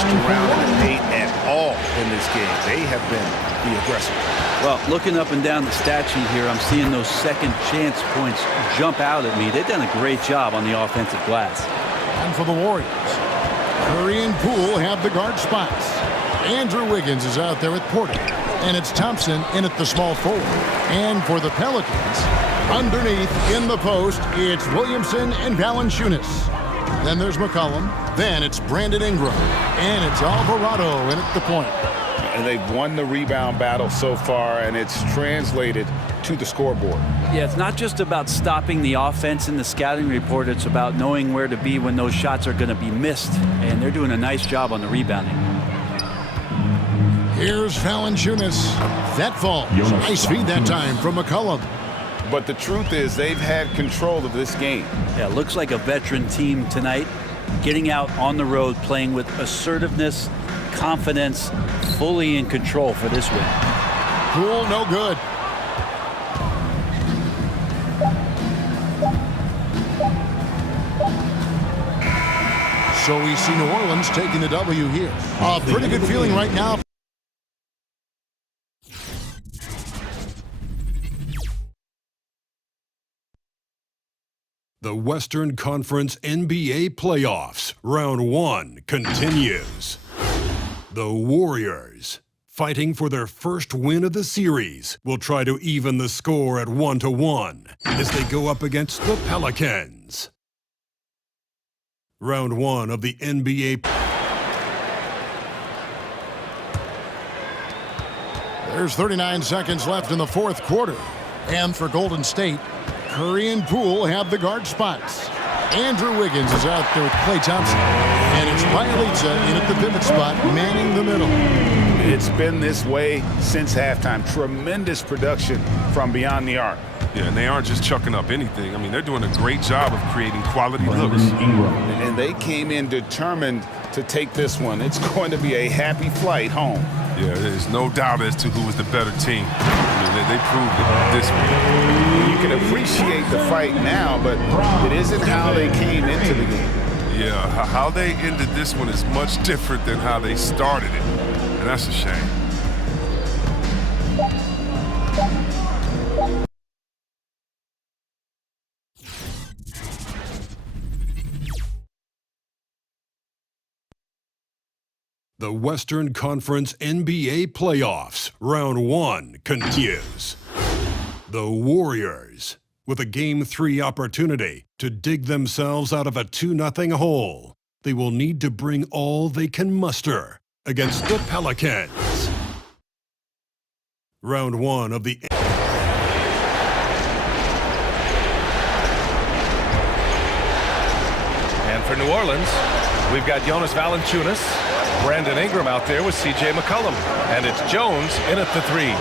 pushed around in the paint at all in this game. They have been the aggressor. Well, looking up and down the stat sheet here, I'm seeing those second chance points jump out at me. They've done a great job on the offensive glass. And for the Warriors, Curry and Poole have the guard spots. Andrew Wiggins is out there at Porter. And it's Thompson in at the small forward. And for the Pelicans, underneath in the post, it's Williamson and Valanciunas. Then there's McCollum. Then it's Brandon Ingram. And it's Alvarado in at the point. And they've won the rebound battle so far, and it's translated to the scoreboard. Yeah, it's not just about stopping the offense in the scouting report. It's about knowing where to be when those shots are going to be missed. And they're doing a nice job on the rebounding. Here's Valanciunas. That falls. Nice feed that time from McCollum. But the truth is they've had control of this game. Yeah, looks like a veteran team tonight. Getting out on the road, playing with assertiveness, confidence, fully in control for this win. Poole, no good. So we see New Orleans taking the W here. A pretty good feeling right now. The Western Conference NBA Playoffs, Round 1 continues. The Warriors, fighting for their first win of the series, will try to even the score at 1-1 as they go up against the Pelicans. Round 1 of the NBA. There's 39 seconds left in the fourth quarter. And for Golden State, Curry and Poole have the guard spots. Andrew Wiggins is out there with Klay Thompson. And it's Bielitsa in at the pivot spot, manning the middle. It's been this way since halftime. Tremendous production from beyond the arc. Yeah, and they aren't just chucking up anything. I mean, they're doing a great job of creating quality looks. And they came in determined to take this one. It's going to be a happy flight home. Yeah, there's no doubt as to who was the better team. I mean, they proved it this week. You can appreciate the fight now, but it isn't how they came into the game. Yeah, how they ended this one is much different than how they started it. And that's a shame. The Western Conference NBA Playoffs, Round 1 continues. The Warriors, with a Game 3 opportunity to dig themselves out of a 2-0 hole, they will need to bring all they can muster against the Pelicans. Round 1 of the... And for New Orleans, we've got Jonas Valanciunas, Brandon Ingram out there with C.J. McCollum. And it's Jones in at the 3.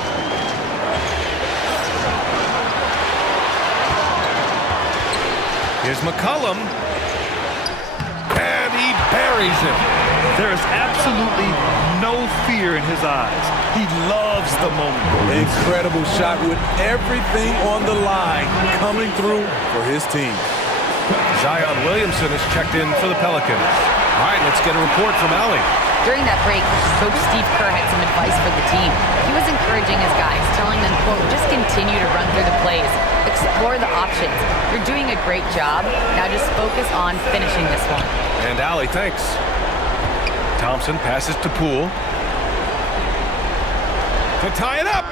Here's McCollum. And he buries it. There is absolutely no fear in his eyes. He loves the moment. Incredible shot with everything on the line coming through for his team. Zion Williamson is checked in for the Pelicans. All right, let's get a report from Allie. During that break, Coach Steve Kerr had some advice for the team. He was encouraging his guys, telling them, quote, just continue to run through the plays, explore the options. You're doing a great job. Now just focus on finishing this one. And Allie, thanks. Thompson passes to Poole. To tie it up.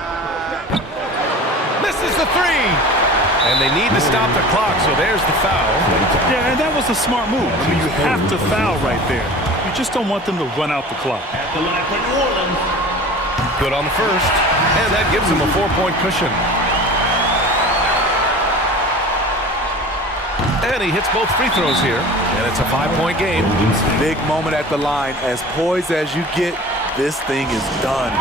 Misses the 3. And they need to stop the clock, so there's the foul. Yeah, and that was a smart move. I mean, you have to foul right there. You just don't want them to run out the clock. At the line for New Orleans. Good on the first, and that gives them a 4-point cushion. And he hits both free throws here, and it's a 5-point game. Big moment at the line. As poised as you get, this thing is done.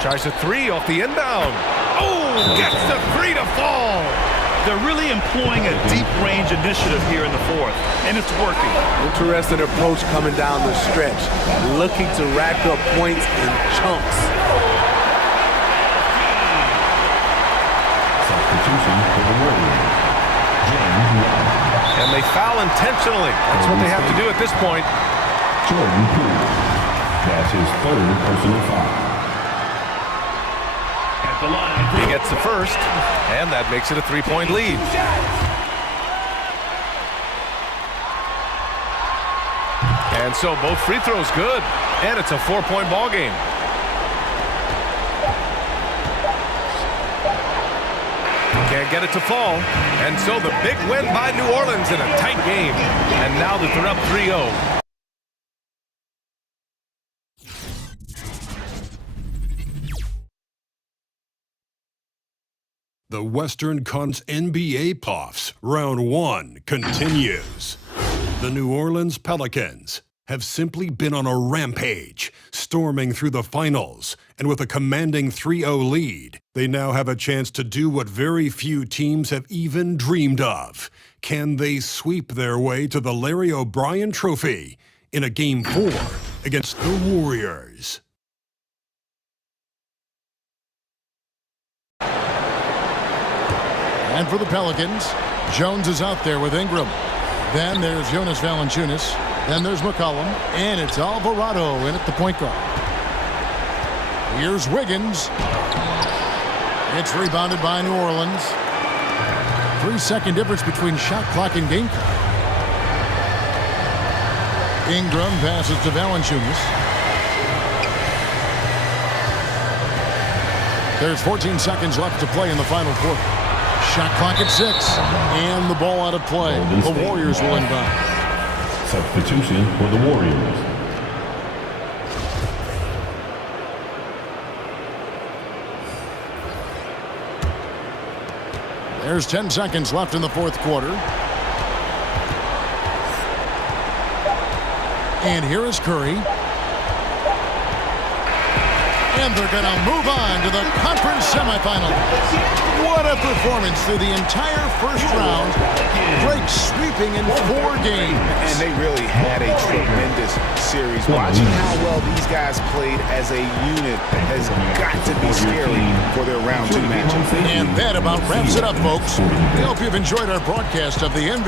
Tries a 3 off the inbound. Oh, gets the 3 to fall. They're really employing a deep range initiative here in the fourth, and it's working. Interesting approach coming down the stretch, looking to rack up points in chunks. Substitution for the Warriors. And they foul intentionally. That's what they have to do at this point. Jordan Poole. That's his third personal foul. He gets the first, and that makes it a 3-point lead. And so both free throws good, and it's a 4-point ball game. Can't get it to fall, and so the big win by New Orleans in a tight game. And now that they're up 3-0. The Western Conference NBA playoffs round 1 continues. The New Orleans Pelicans have simply been on a rampage, storming through the finals, and with a commanding 3-0 lead, they now have a chance to do what very few teams have even dreamed of. Can they sweep their way to the Larry O'Brien Trophy in a Game 4 against the Warriors? And for the Pelicans, Jones is out there with Ingram. Then there's Jonas Valanciunas. Then there's McCollum. And it's Alvarado in at the point guard. Here's Wiggins. It's rebounded by New Orleans. 3-second difference between shot clock and game clock. Ingram passes to Valanciunas. There's 14 seconds left to play in the final quarter. Shot clock at 6, and the ball out of play. The Warriors will inbound. Substitution for the Warriors. There's 10 seconds left in the fourth quarter. And here is Curry. And they're going to move on to the conference semifinal. What a performance through the entire first round. Drake sweeping in 4 games. And they really had a tremendous series. Watching how well these guys played as a unit has got to be scary for their round 2 matchup. And that about wraps it up, folks. We hope you've enjoyed our broadcast of the NBA.